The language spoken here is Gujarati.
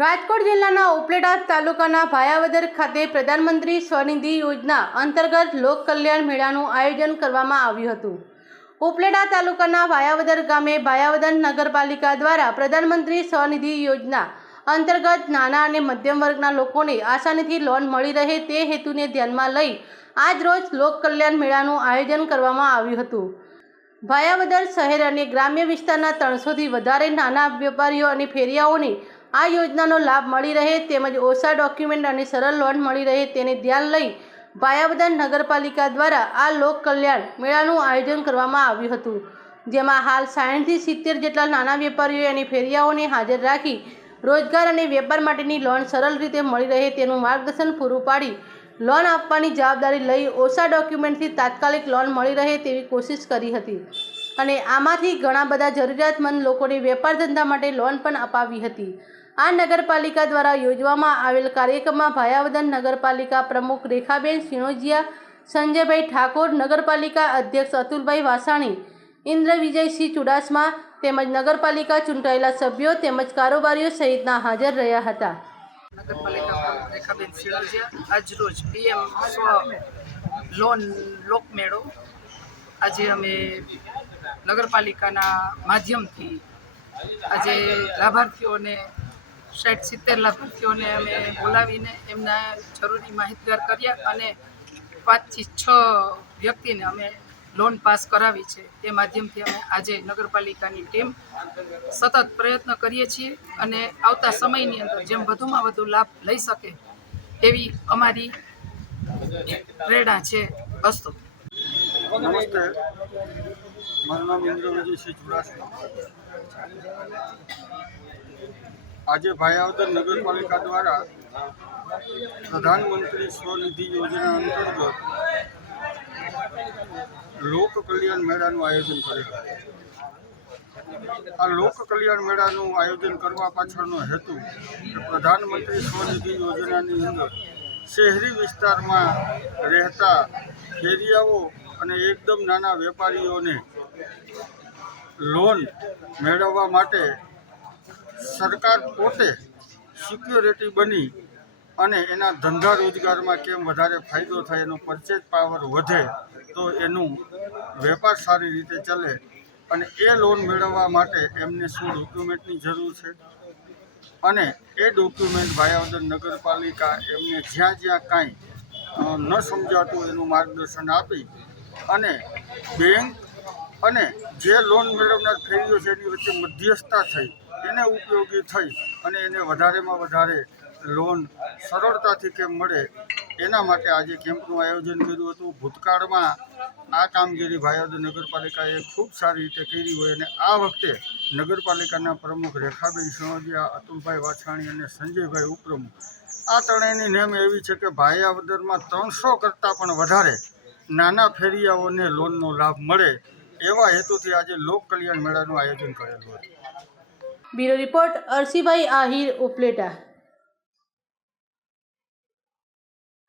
રાજકોટ જિલ્લાના ઉપલેટા તાલુકાના ભાયાવદર ખાતે પ્રધાનમંત્રી સ્વનિધિ યોજના અંતર્ગત લોક કલ્યાણ મેળાનું આયોજન કરવામાં આવ્યું હતું. ઉપલેટા તાલુકાના ભાયાવદર ગામે ભાયાવદર નગરપાલિકા દ્વારા પ્રધાનમંત્રી સ્વનિધિ યોજના અંતર્ગત નાના અને મધ્યમ વર્ગના લોકોને આસાનીથી લોન મળી રહે તે હેતુને ધ્યાનમાં લઈ આજ રોજ લોક કલ્યાણ મેળાનું આયોજન કરવામાં આવ્યું હતું. ભાયાવદર શહેર અને ગ્રામ્ય વિસ્તારના ત્રણસોથી વધારે નાના વેપારીઓ અને ફેરિયાઓને આ યોજનાનો લાભ મળી રહે તેમજ ઓછા ડોક્યુમેન્ટ અને સરળ લોન મળી રહે તેને ધ્યાન લઈ ભાયાવદર નગરપાલિકા દ્વારા આ લોક કલ્યાણ મેળાનું આયોજન કરવામાં આવ્યું હતું. જેમાં હાલ સાઠથી સિત્તેર જેટલા નાના વેપારીઓ અને ફેરિયાઓને હાજર રાખી રોજગાર અને વેપાર માટેની લોન સરળ રીતે મળી રહે તેનું માર્ગદર્શન પૂરું પાડી લોન આપવાની જવાબદારી લઈ ઓછા ડોક્યુમેન્ટથી તાત્કાલિક લોન મળી રહે તેવી કોશિશ કરી હતી. અને આમાંથી ઘણા બધા જરૂરિયાતમંદ લોકોને વેપાર ધંધા માટે લોન પણ અપાવી હતી. આ નગરપાલિકા દ્વારા યોજવામાં આવેલ કાર્યક્રમમાં ભાયાવદન નગરપાલિકા પ્રમુખ રેખાબેન સિણોજિયા સંજયભાઈ ઠાકોર, નગરપાલિકા અધ્યક્ષ અતુલભાઈ વાસાણી ઇન્દ્ર વિજયસિંહ ચુડાસમા તેમજ નગરપાલિકા ચૂંટાયેલા સભ્યો તેમજ કારોબારીઓ સહિતના હાજર રહ્યા હતા. નગરપાલિકા પ્રમુખ રેખાબેન સિળોજિયા આજ પીએમ સ્વ લોન લોકમેળો આજે અમે નગરપાલિકાના માધ્યમથી આજે લાભાર્થીઓને સાઠ સિત્તેર લાભાર્થીઓને અમે બોલાવીને એમના જરૂરી માહિતગાર કર્યા અને પાંચથી છ વ્યક્તિને અમે લોન પાસ કરાવી છે. તે માધ્યમથી અમે આજે નગરપાલિકાની ટીમ સતત પ્રયત્ન કરીએ છીએ અને આવતા સમયની અંદર જેમ વધુમાં વધુ લાભ લઈ શકે એવી અમારી પ્રેરણા છે અસ્તુ. નમસ્તે મારું નામ ઇન્દ્રવજી શ્રી ચુડાસમા. આજે ભાયાવદર નગરપાલિકા દ્વારા પ્રધાનમંત્રી સ્વનિધિ યોજના અંતર્ગત લોક કલ્યાણ મેળાનું આયોજન કરેલું. આ લોક કલ્યાણ મેળાનું આયોજન કરવા પાછળનો હેતુ પ્રધાનમંત્રી સ્વનિધિ યોજનાની અંદર શહેરી વિસ્તારમાં રહેતા ફેરિયાઓ અને એકદમ નાના વેપારીઓને લોન મેળવવા માટે સરકાર પોતે સિક્યોરિટી બની અને એના ધંધા રોજગારમાં કેમ વધારે ફાયદો થાય, એનો પરચેજ પાવર વધે, તો એનું વેપાર સારી રીતે ચાલે અને એ લોન મેળવવા માટે એમને શું ડોક્યુમેન્ટની જરૂર છે? અને એ ડોક્યુમેન્ટ ભાયાવદર નગરપાલિકા એમને જ્યાં જ્યાં કાંઈ ન સમજાતું એનું માર્ગદર્શન આપી અને બેંક અને જે લોન મેળવનાર ફેરીઓ છે એની વચ્ચે મધ્યસ્થતા થઈ, એને ઉપયોગી થઈ અને એને વધારેમાં વધારે લોન સરળતાથી કેમ મળે, એના માટે આજે કેમ્પનું આયોજન કર્યું હતું. ભૂતકાળમાં આ કામગીરી ભાયાવદર નગરપાલિકાએ ખૂબ સારી રીતે કરી હોય અને આ વખતે નગરપાલિકાના પ્રમુખ રેખાબેન સોણોદિયા અતુલભાઈ વાછાણી અને સંજયભાઈ ઉપપ્રમુખ. આ ત્રણેયની નેમ એવી છે કે ભાયાવદરમાં ત્રણસો કરતાં પણ વધારે નાના ફેરિયાઓને લોનનો લાભ મળે એવા હેતુથી આજે લોક કલ્યાણ મેળાનું આયોજન કરેલું હતું. Bureau report Arsibhai Ahir Upleta.